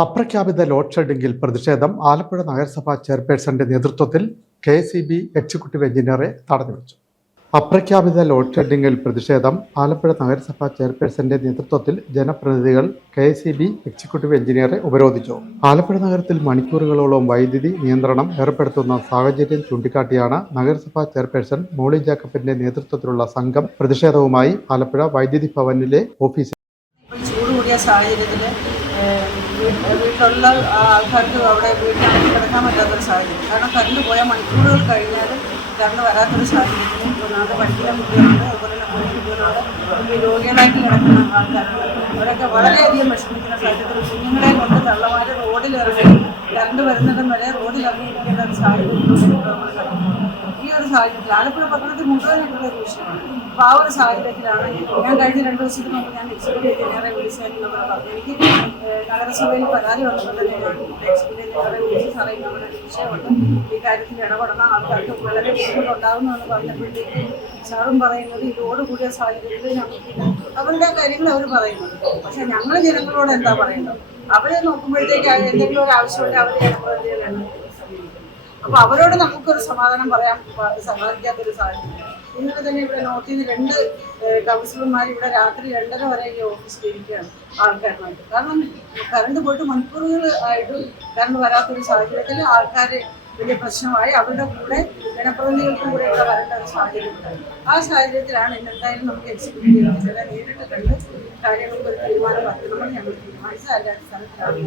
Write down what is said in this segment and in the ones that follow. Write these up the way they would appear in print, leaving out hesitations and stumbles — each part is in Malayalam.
അപ്രഖ്യാപിത ലോഡ് ഷെഡിംഗിൽ പ്രതിഷേധം. ആലപ്പുഴ നഗരസഭാ ചെയർപേഴ്സന്റെ നേതൃത്വത്തിൽ കെ.എസ്.ഇ.ബി. എക്സിക്യൂട്ടീവ് എഞ്ചിനീയറെ തടഞ്ഞുവച്ചു. അപ്രഖ്യാപിത ലോഡ് ഷെഡിംഗിൽ പ്രതിഷേധം. ആലപ്പുഴ നഗരസഭാ ചെയർപേഴ്സന്റെ നേതൃത്വത്തിൽ ജനപ്രതിനിധികൾ കെ.എസ്.ഇ.ബി. എക്സിക്യൂട്ടീവ് എഞ്ചിനീയറെ ഉപരോധിച്ചു. ആലപ്പുഴ നഗരത്തിൽ മണിക്കൂറുകളോളം വൈദ്യുതി നിയന്ത്രണം ഏർപ്പെടുത്തുന്ന സാഹചര്യം ചൂണ്ടിക്കാട്ടിയാണ് നഗരസഭാ ചെയർപേഴ്സൺ മോളി ജേക്കബിന്റെ നേതൃത്വത്തിലുള്ള സംഘം പ്രതിഷേധവുമായി ആലപ്പുഴ വൈദ്യുതി ഭവനിലെ ഓഫീസിൽ. വീട്ടിലുള്ള ആൾക്കാർക്ക് അവിടെ വീട്ടിൽ കിടക്കാൻ പറ്റാത്തൊരു സാഹചര്യം. കാരണം കറണ്ട് പോയാൽ മണിക്കൂറുകൾ കഴിഞ്ഞാൽ കറണ്ട് വരാത്തൊരു സാഹചര്യത്തിലും ഒന്നാമത് പഠിക്കുന്ന കുട്ടികളുണ്ട്, അതുപോലെ തന്നെ കുട്ടികളുണ്ട്, ഈ രോഗികളായിട്ട് കിടക്കുന്ന ആൾക്കാരുണ്ട്. അവരൊക്കെ വളരെയധികം വിഷമിക്കുന്ന സാഹചര്യത്തിൽ കുഞ്ഞുങ്ങളെ കൊണ്ട് തള്ളമാർ റോഡിലിറങ്ങി കറണ്ട് വരുന്നിടം വരെ റോഡിലിറങ്ങിയിരിക്കേണ്ട ഒരു സാഹചര്യം ഈ ഒരു സാഹചര്യത്തിൽ ആലപ്പുഴ പട്ടണത്തിൽ മുഴുവനായിട്ടുള്ള ഒരു വിഷയമാണ്. അപ്പോൾ ആ ഒരു സാഹചര്യത്തിലാണ് ഞാൻ കഴിഞ്ഞ 2 ദിവസത്തിന് മുമ്പ് ഞാൻ എക്സിക്യൂട്ടീവ് എഞ്ചിനീയറെ വിളിച്ചായിരുന്നു. എനിക്ക് നഗരസഭയിൽ പരാതി വന്നപ്പോൾ ഞാൻ എക്സിക്യൂട്ടീവ് എഞ്ചിനീയറെ വിളിച്ച് സാറേ നമ്മുടെ വിഷയമുണ്ട്, ഈ കാര്യത്തിൽ ഇടപെടണം, ആൾക്കാർക്ക് വളരെ ബുദ്ധിമുട്ടുണ്ടാകുമെന്ന് പറഞ്ഞപ്പോഴത്തേക്ക് സാറും പറയുന്നത് ഇതോട് കൂടിയ സാഹചര്യത്തിൽ ഞങ്ങൾക്ക് അവരുടെ കാര്യങ്ങൾ അവർ പറയുന്നത്. പക്ഷെ ഞങ്ങൾ ജനങ്ങളോട് എന്താ പറയുന്നത്? അവരെ നോക്കുമ്പോഴത്തേക്ക് എന്തെങ്കിലും ഒരു ആവശ്യമുണ്ട് അവരെ ജനപ്രതിനിധികളാണ്. അപ്പോൾ അവരോട് നമുക്കൊരു സമാധാനം പറയാൻ സമ്മതിക്കാത്തൊരു സാഹചര്യം. ഇന്നലെ തന്നെ ഇവിടെ നോർത്തിൽ നിന്ന് 2 കൗൺസിലർമാർ ഇവിടെ രാത്രി 2:30 വരെ ഈ ഓഫീസിൽ ഇരിക്കുകയാണ് ആൾക്കാരുമായിട്ട്. കാരണം കറണ്ട് പോയിട്ട് മണിക്കൂറുകൾ ആയിട്ടും കറണ്ട് വരാത്തൊരു സാഹചര്യത്തിൽ ആൾക്കാർ വലിയ പ്രശ്നമായി അവരുടെ കൂടെ ജനപ്രതിനിധികൾക്കും കൂടെ ഇവിടെ വരേണ്ട ഒരു സാഹചര്യം ഉണ്ടായി. ആ സാഹചര്യത്തിലാണ് ഇന്നെന്തായാലും നമുക്ക് എക്സിക്യൂട്ടീവ് എഞ്ചിനീയറെ നേരിട്ട് കണ്ട് കാര്യങ്ങൾക്ക് ഒരു തീരുമാനം വരുത്തണമെന്ന് ഞങ്ങൾ തീരുമാനിച്ചത്. അതിൻ്റെ അടിസ്ഥാനത്തിലാണ്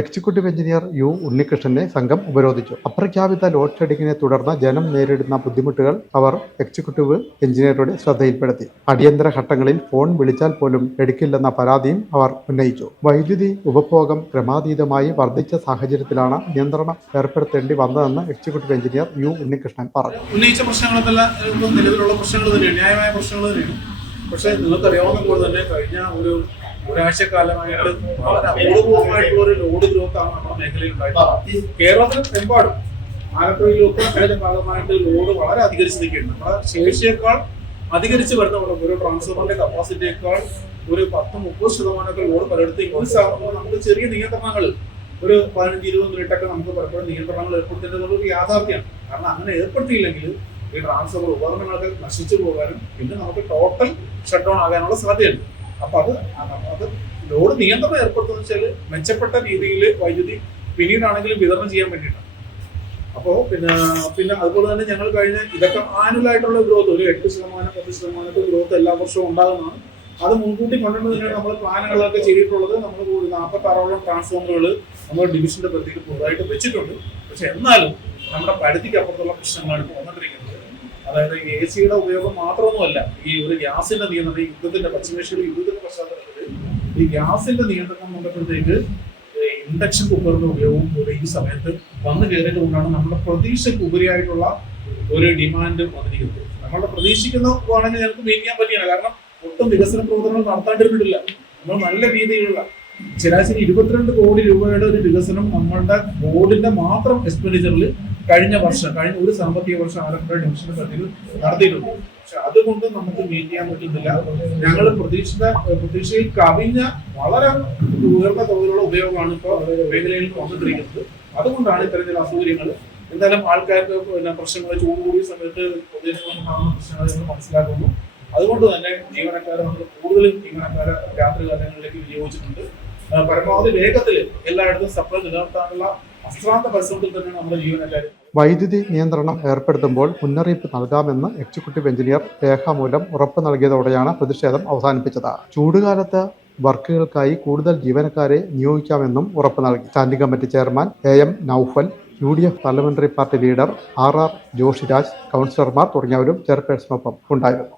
എക്സിക്യൂട്ടീവ് എഞ്ചിനീയർ യു ഉണ്ണികൃഷ്ണനെ സംഘം ഉപരോധിച്ചു. അപ്രഖ്യാപിത ലോഡ് ഷെഡിങ്ങിനെ തുടർന്ന് ജനം നേരിടുന്ന ബുദ്ധിമുട്ടുകൾ അവർ എക്സിക്യൂട്ടീവ് എഞ്ചിനീയറുടെ ശ്രദ്ധയിൽപ്പെടുത്തി. അടിയന്തര ഘട്ടങ്ങളിൽ ഫോൺ വിളിച്ചാൽ പോലും എടുക്കില്ലെന്ന പരാതിയും അവർ ഉന്നയിച്ചു. വൈദ്യുതി ഉപഭോഗം ക്രമാതീതമായി വർദ്ധിച്ച സാഹചര്യത്തിലാണ് നിയന്ത്രണം ഏർപ്പെടുത്തേണ്ടി വന്നതെന്ന് എക്സിക്യൂട്ടീവ് എഞ്ചിനീയർ യു ഉണ്ണികൃഷ്ണൻ പറഞ്ഞു. ഉന്നയിച്ച പ്രശ്നങ്ങളെല്ലാം നിലവിലുള്ള പ്രശ്നങ്ങൾ തന്നെയാണ്, ന്യായമായ പ്രശ്നങ്ങൾ തന്നെയാണ്. പക്ഷേ നിങ്ങൾക്കറിയാവുന്ന പോലെ തന്നെ കഴിഞ്ഞ ഒരാഴ്ചക്കാലമായിട്ട് വളരെ അപൂർവമായിട്ടുള്ള ഒരു ലോഡ് ഗ്രോത്താണ് നമ്മുടെ മേഖലയിൽ ഉണ്ടായിട്ടുള്ളത്. കേരളത്തിലെമ്പാടും ആലപ്പുഴയിലൊക്കെ അതിന്റെ ഭാഗമായിട്ട് ലോഡ് വളരെ അധികരിച്ച് നിൽക്കുകയാണ്. നമ്മുടെ ശേഷിയേക്കാൾ അധികരിച്ച് വരുന്ന ഒരു ട്രാൻസ്ഫോമറിന്റെ കപ്പാസിറ്റിയേക്കാൾ ഒരു 10-30% ലോഡ് പലയിടത്തും ഇൻക്രീസ് ആകുമ്പോൾ നമുക്ക് ചെറിയ നിയന്ത്രണങ്ങൾ ഒരു 15-20 മിനിറ്റൊക്കെ നമുക്ക് പലപ്പോഴും നിയന്ത്രണങ്ങൾ ഏർപ്പെടുത്തേണ്ടത് ഒരു യാഥാർത്ഥ്യമാണ്. കാരണം അങ്ങനെ ഏർപ്പെടുത്തിയില്ലെങ്കിൽ ഈ ട്രാൻസ്ഫോമർ ഉപകരണങ്ങളൊക്കെ നശിച്ചു പോകാനും പിന്നെ നമുക്ക് ടോട്ടൽ ഷട്ട് ഡൗൺ ആകാനുള്ള സാധ്യതയുണ്ട്. അപ്പൊ അത് ലോഡ് നിയന്ത്രണം ഏർപ്പെടുത്തുന്ന വെച്ചാൽ മെച്ചപ്പെട്ട രീതിയിൽ വൈദ്യുതി പിന്നീടാണെങ്കിലും വിതരണം ചെയ്യാൻ വേണ്ടിയിട്ടാണ്. അപ്പോൾ പിന്നെ അതുപോലെ തന്നെ ഞങ്ങൾ കഴിഞ്ഞ ഇതൊക്കെ ആനുവലായിട്ടുള്ള ഗ്രോത്ത് ഒരു 8%-10% ഗ്രോത്ത് എല്ലാ വർഷവും ഉണ്ടാകുന്നതാണ്. അത് മുൻകൂട്ടി കണ്ടുകൊണ്ട് തന്നെയാണ് നമ്മൾ പ്ലാനുകളൊക്കെ ചെയ്തിട്ടുള്ളത്. നമ്മൾ 46ഓളം ട്രാൻസ്ഫോമറുകൾ നമ്മൾ ഡിവിഷന്റെ പ്രതിക്ക് പുതുതായിട്ട് വെച്ചിട്ടുണ്ട്. പക്ഷെ എന്നാലും നമ്മുടെ പരിധിക്ക് അപ്പുറത്തുള്ള പ്രശ്നങ്ങളാണ് ഇപ്പോൾ വന്നിട്ടിരിക്കുന്നത്. അതായത് AC-യുടെ ഉപയോഗം മാത്രമൊന്നുമല്ല, ഈ ഒരു ഗ്യാസിന്റെ നിയന്ത്രണം, ഈ യുദ്ധത്തിന്റെ പശ്ചിമേഷ്യയിലെ യുദ്ധത്തിന്റെ പശ്ചാത്തലത്തിൽ ഈ ഗ്യാസിന്റെ നിയന്ത്രണം വന്നപ്പോഴത്തേക്ക് ഇൻഡക്ഷൻ കുക്കറിന്റെ ഉപയോഗവും കൂടെ ഈ സമയത്ത് വന്നു കയറിയതുകൊണ്ടാണ് നമ്മുടെ പ്രതീക്ഷയ്ക്ക് ഉപരിയായിട്ടുള്ള ഒരു ഡിമാൻഡ് വന്നിരിക്കുന്നത്. നമ്മളുടെ പ്രതീക്ഷിക്കുന്നതാണെങ്കിൽ ഞങ്ങൾക്ക് മേടിക്കാൻ പറ്റിയാണ്. കാരണം ഒട്ടും വികസന പ്രവർത്തനങ്ങൾ നടത്താണ്ടിരുന്നിട്ടില്ല. നമ്മൾ നല്ല രീതിയിലുള്ള ശരാശരി 22 കോടി രൂപയുടെ ഒരു വികസനം നമ്മളുടെ ബോർഡിന്റെ മാത്രം എക്സ്പെൻഡിച്ചറിൽ കഴിഞ്ഞ ഒരു സാമ്പത്തിക വർഷം ആലപ്പുഴ ഡിവിഷന്റെ പരിധിയിൽ നടത്തിയിട്ടുണ്ട്. പക്ഷെ അതുകൊണ്ട് നമുക്ക് മീറ്റ് ചെയ്യാൻ പറ്റുന്നില്ല. ഞങ്ങൾ പ്രതീക്ഷയിൽ കവിഞ്ഞ വളരെ ഉയർന്ന തോതിലുള്ള ഉപയോഗമാണ് ഇപ്പോൾ മേഖലയിൽ വന്നിട്ടിരിക്കുന്നത്. അതുകൊണ്ടാണ് ഇത്തരം ചില അസൗകര്യങ്ങൾ. എന്തായാലും ആൾക്കാർക്ക് പ്രശ്നങ്ങൾ ചൂട് കൂടിയ സമയത്ത് പൊതുജനങ്ങളുണ്ടാകുന്ന പ്രശ്നങ്ങൾ മനസ്സിലാക്കുന്നു. അതുകൊണ്ട് തന്നെ നമ്മൾ കൂടുതലും ജീവനക്കാരെ രാത്രി കാലങ്ങളിലേക്ക് വിനിയോഗിച്ചിട്ടുണ്ട്. പരമാവധി വേഗത്തിൽ എല്ലായിടത്തും സപ്ലൈ നിലനിർത്താനുള്ള അശ്രാന്ത പരിശ്രമത്തിൽ തന്നെയാണ് നമ്മുടെ ജീവനക്കാർ. വൈദ്യുതി നിയന്ത്രണം ഏർപ്പെടുത്തുമ്പോൾ മുന്നറിയിപ്പ് നൽകാമെന്ന് എക്സിക്യൂട്ടീവ് എഞ്ചിനീയർ രേഖാമൂലം ഉറപ്പ് നൽകിയതോടെയാണ് പ്രതിഷേധം അവസാനിപ്പിച്ചത്. ചൂടുകാലത്ത് വർക്കുകൾക്കായി കൂടുതൽ ജീവനക്കാരെ നിയോഗിക്കാമെന്നും ഉറപ്പ് നൽകി. Standing committee chairman AM Naufal, UDF parliamentary party leader RR Joshiraj, കൗൺസിലർമാർ തുടങ്ങിയവരും ചെയർപേഴ്സണൊപ്പം ഉണ്ടായിരുന്നു.